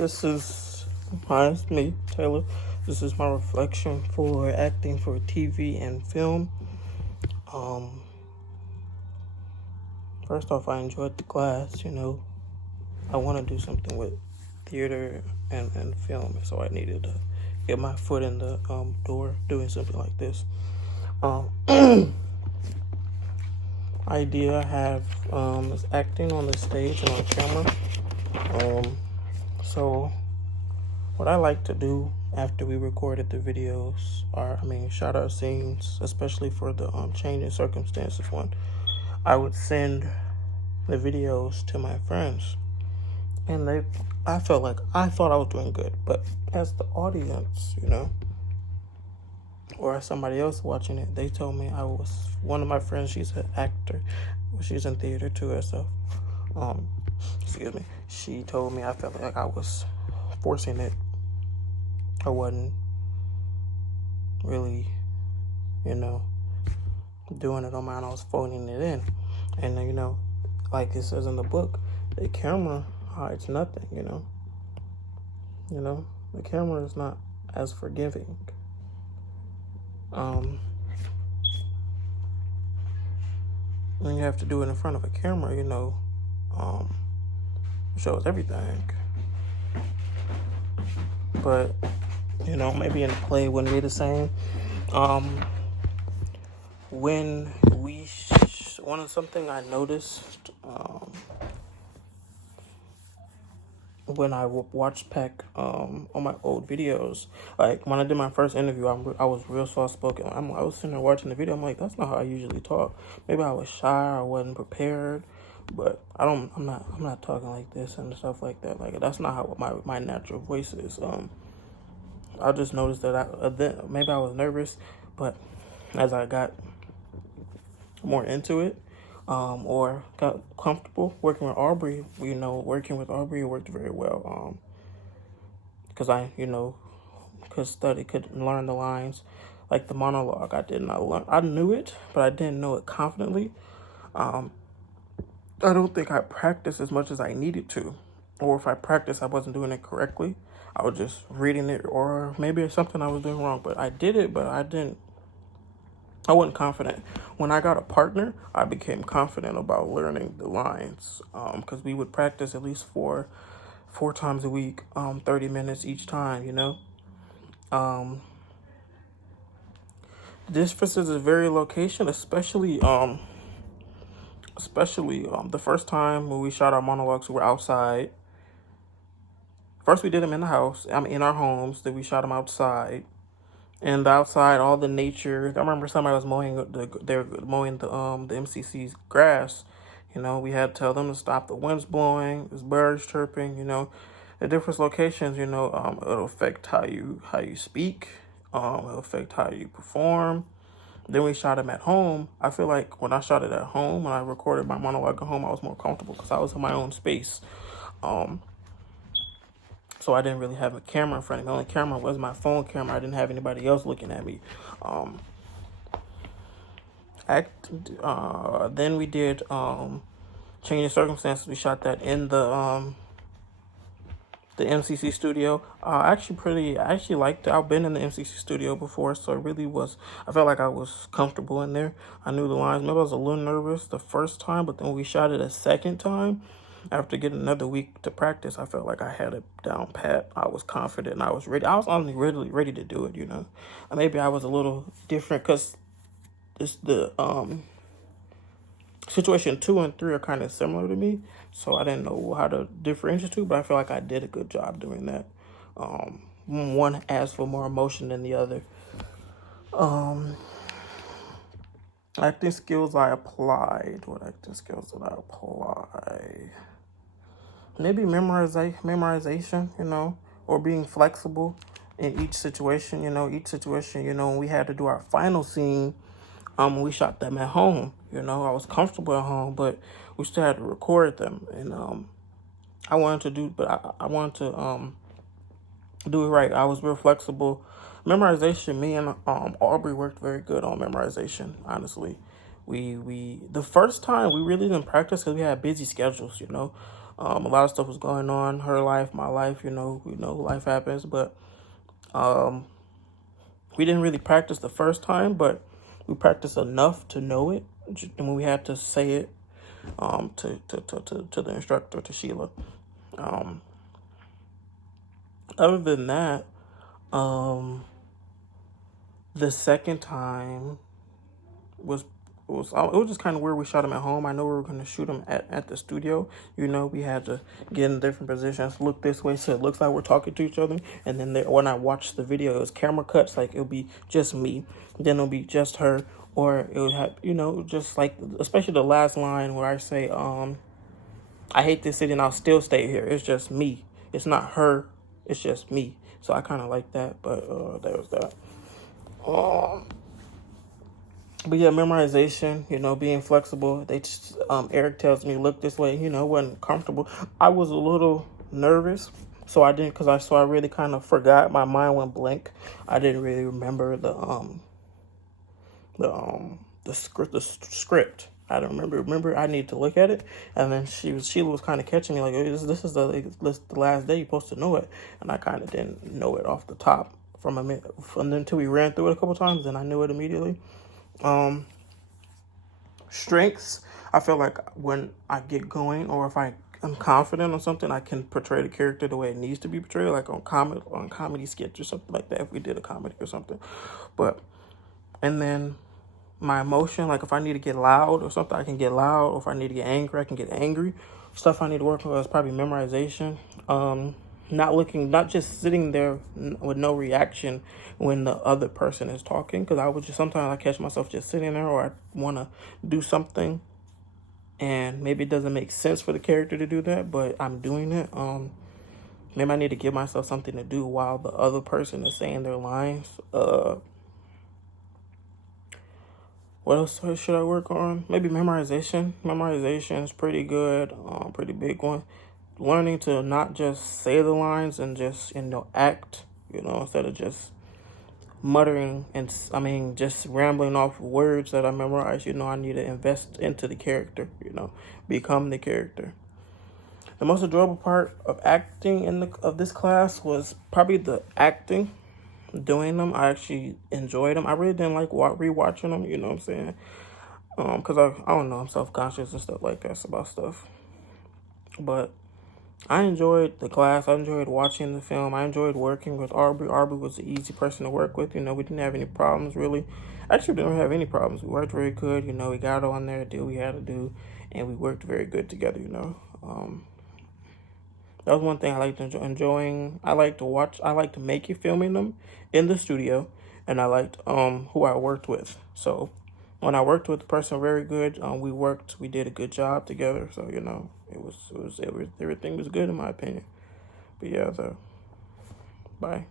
This is me, Taylor. This is my reflection for acting for TV and film. Um, First off, I enjoyed the class. I want to do something with theater and film, so I needed to get my foot in the door doing something like this. Um, Idea I have is acting on the stage and on camera. So what I like to do after we recorded the videos shot our scenes, especially for the changing circumstances one, I would send the videos to my friends, and I thought I was doing good, but as the audience, or as somebody else watching it, they told me one of my friends, she's an actor, she's in theater too herself. Excuse me. She told me I felt like I was forcing it. I wasn't really, doing it on mine. I was phoning it in. And, like it says in the book, the camera hides nothing, the camera is not as forgiving. When you have to do it in front of a camera, it shows everything. But, maybe in a play it wouldn't be the same. Something I noticed when I watched Peck on my old videos, like when I did my first interview, I was real soft spoken. I was sitting there watching the video. I'm like, that's not how I usually talk. Maybe I was shy, I wasn't prepared, but I'm not talking like this and stuff like that. Like that's not how my natural voice is. I just noticed that maybe I was nervous, but as I got more into it, or got comfortable working with Aubrey, it worked very well. Because could learn the lines, like the monologue. I did not learn. I knew it, but I didn't know it confidently. I don't think I practiced as much as I needed to, or if I practiced, I wasn't doing it correctly. I was just reading it, or maybe it's something I was doing wrong. But I did it, but I wasn't confident. When I got a partner, I became confident about learning the lines, because we would practice at least four times a week, 30 minutes each time, This is a very location, especially the first time when we shot our monologues, we were outside. First, we did them in the house, in our homes. Then we shot them outside. And outside, all the nature. I remember somebody was mowing the MCC's grass. We had to tell them to stop. The wind's blowing. There's birds chirping. The different locations. It'll affect how you speak. It'll affect how you perform. Then we shot them at home. I feel like when I shot it at home, when I recorded my monologue at home, I was more comfortable because I was in my own space. So I didn't really have a camera in front of me. The only camera was my phone camera. I didn't have anybody else looking at me. Then we did Changing Circumstances. We shot that in the MCC studio. I actually liked it. I've been in the MCC studio before, so it really was. I felt like I was comfortable in there. I knew the lines. Maybe I was a little nervous the first time, but then when we shot it a second time, after getting another week to practice, I felt like I had it down pat. I was confident and I was ready. I was only ready to do it, Maybe I was a little different because the situation 2 and 3 are kind of similar to me, so I didn't know how to differentiate two, but I feel like I did a good job doing that. One has for more emotion than the other. Acting skills I applied. What acting skills did I apply? Maybe memorization, or being flexible in each situation. When we had to do our final scene, we shot them at home. I was comfortable at home, but we still had to record them, and I wanted to do it right. I was real flexible. Memorization, me and Aubrey worked very good on memorization. Honestly, we the first time we really didn't practice because we had busy schedules. A lot of stuff was going on, her life, my life, life happens, but we didn't really practice the first time, but we practiced enough to know it, and when we had to say it to the instructor, to Sheila. Other than that, the second time was it was just kind of weird. We shot him at home. I know we were going to shoot him at the studio. We had to get in different positions, look this way so it looks like we're talking to each other. And then when I watched the video, it was camera cuts. Like, it'll be just me, then it'll be just her, or it would have, just like, especially the last line where I say, I hate this city and I'll still stay here. It's just me. It's not her. It's just me. So I kind of like that, but there was that. But yeah, memorization, being flexible. They just, Eric tells me, look this way, wasn't comfortable. I was a little nervous, so I didn't, so I really kind of forgot. My mind went blank. I didn't really remember the script. I don't remember. I need to look at it. And then Sheila was kind of catching me, like, this is the last day you're supposed to know it. And I kind of didn't know it off the top until we ran through it a couple times, and I knew it immediately. Strengths. I feel like when I get going, or if I'm confident on something, I can portray the character the way it needs to be portrayed, like on comedy sketch or something like that, if we did a comedy or something. And then my emotion, like if I need to get loud or something, I can get loud. Or if I need to get angry, I can get angry. Stuff I need to work on is probably memorization. Not just sitting there with no reaction when the other person is talking. Because sometimes I catch myself just sitting there, or I want to do something and maybe it doesn't make sense for the character to do that, but I'm doing it. Maybe I need to give myself something to do while the other person is saying their lines. What else should I work on? Maybe memorization. Memorization is pretty good, pretty big one. Learning to not just say the lines and just, act, instead of just muttering and, just rambling off words that I memorized. I need to invest into the character, become the character. The most enjoyable part of acting of this class was probably the acting. Doing them, I actually enjoyed them. I really didn't like rewatching them, you know what I'm saying? Because I don't know, I'm self-conscious and stuff like that about stuff. But I enjoyed the class. I enjoyed watching the film. I enjoyed working with Aubrey. Aubrey was an easy person to work with. We didn't have any problems, really. Actually, we didn't have any problems. We worked very good. We got on there, did what we had to do, and we worked very good together, That was one thing I liked enjoying. I like to watch. I like to make you filming them in the studio, and I liked who I worked with. So when I worked with the person very good, we did a good job together. So everything was good in my opinion. But yeah, bye.